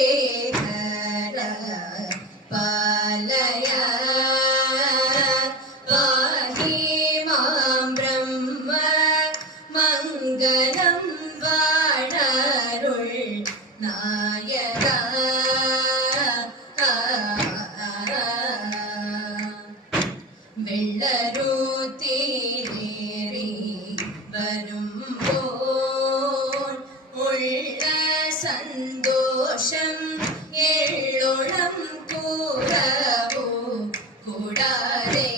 വെൺമതീശേഖര പാലയ പാഹി മാം ബ്രഹ്മ മംഗളം വാണരുൾ നായക വെള്ളരൂത്തിലേറി വരുമ്പോൾ ഉള്ള സന്തോഷം എള്ളോളം കൂറവോ കൂടാതെ